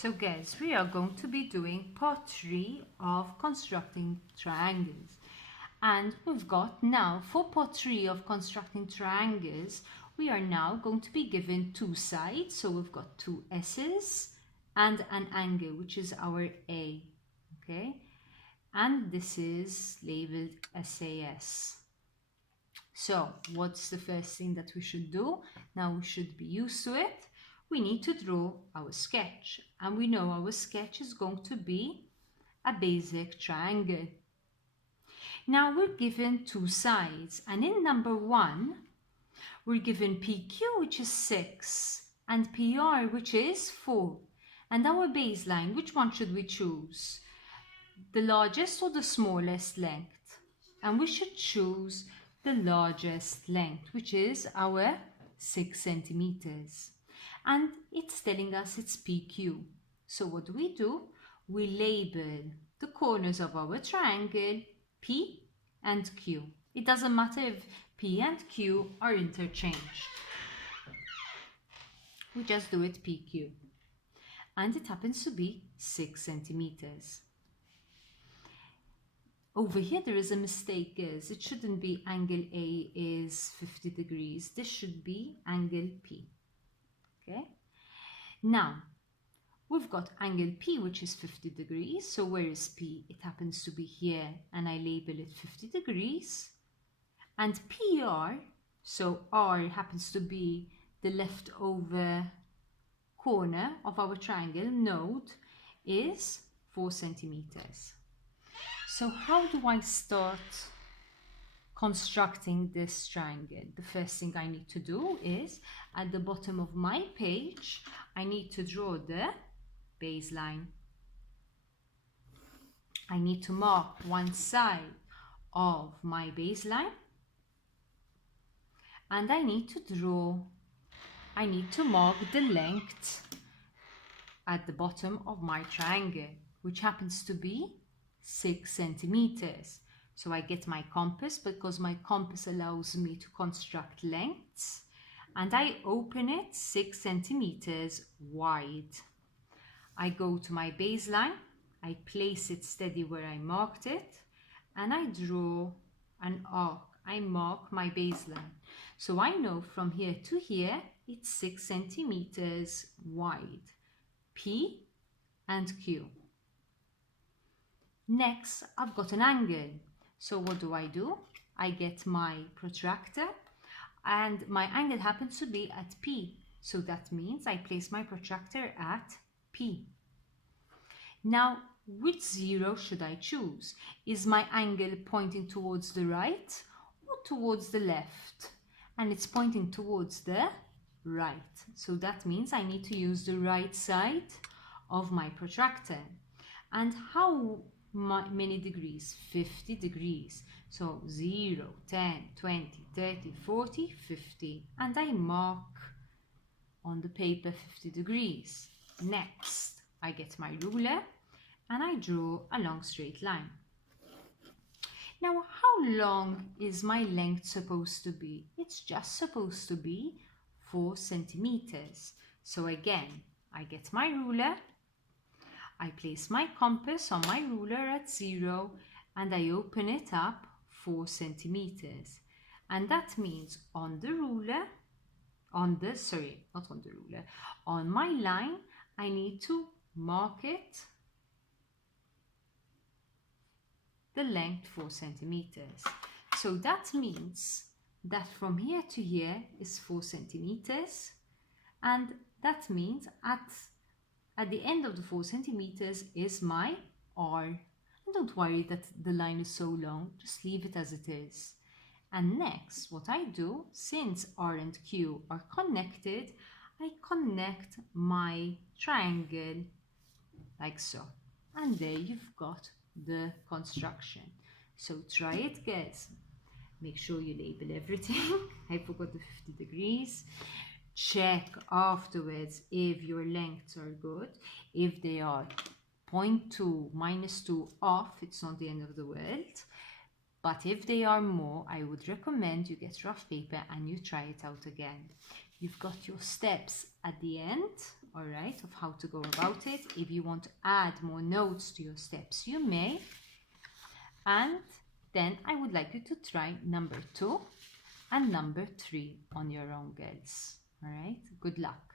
So guys, we are going to be doing part 3 of constructing triangles. And we've got now, for part 3 of constructing triangles, we are now going to be given two sides. So we've got two S's and an angle, which is our A, okay? And this is labeled SAS. So what's the first thing that we should do? Now we should be used to it. We need to draw our sketch, and we know our sketch is going to be a basic triangle. Now we're given two sides, and in number 1 we're given PQ, which is 6, and PR, which is 4. And our baseline, which one should we choose? The largest or the smallest length? And we should choose the largest length, which is our 6 centimeters. And it's telling us it's PQ. So what do? We label the corners of our triangle P and Q. It doesn't matter if P and Q are interchanged. We just do it PQ. And it happens to be 6 centimeters. Over here there is a mistake, guys. It shouldn't be angle A is 50 degrees. This should be angle P. Okay? Now, we've got angle P, which is 50 degrees. So where is P? It happens to be here, and I label it 50 degrees. And PR, so R happens to be the leftover corner of our triangle node, is 4 centimeters. So how do I start constructing this triangle? The first thing I need to do is, at the bottom of my page, I need to draw the baseline. I need to mark one side of my baseline, and I need to mark the length at the bottom of my triangle, which happens to be 6 centimeters. So I get my compass, because my compass allows me to construct lengths, and I open it 6 centimeters wide. I go to my baseline, I place it steady where I marked it, and I draw an arc. I mark my baseline. So I know from here to here it's 6 centimeters wide, P and Q. Next, I've got an angle. So what do? I get my protractor, and my angle happens to be at P. So that means I place my protractor at P. Now, which zero should I choose? Is my angle pointing towards the right or towards the left? And it's pointing towards the right. So that means I need to use the right side of my protractor. And how many degrees? 50 degrees. So 0, 10, 20, 30, 40, 50. And I mark on the paper 50 degrees. Next, I get my ruler and I draw a long straight line. Now, how long is my length supposed to be? It's just supposed to be 4 centimeters. So again, I get my ruler, I place my compass on my ruler at 0, and I open it up 4 centimeters. And that means on my line, I need to mark it the length 4 centimeters. So that means that from here to here is 4 centimeters, and that means at the end of the 4 centimeters is my R. And don't worry that the line is so long, just leave it as it is. And next, what I do, since R and Q are connected, I connect my triangle like so. And there you've got the construction. So try it, guys. Make sure you label everything. I forgot the 50 degrees. Check afterwards if your lengths are good. If they are 0.2, -2 off, it's not the end of the world. But if they are more, I would recommend you get rough paper and you try it out again. You've got your steps at the end all right, of how to go about it. If you want to add more notes to your steps, you may. And then I would like you to try number 2 and number 3 on your own, girls. All right, good luck.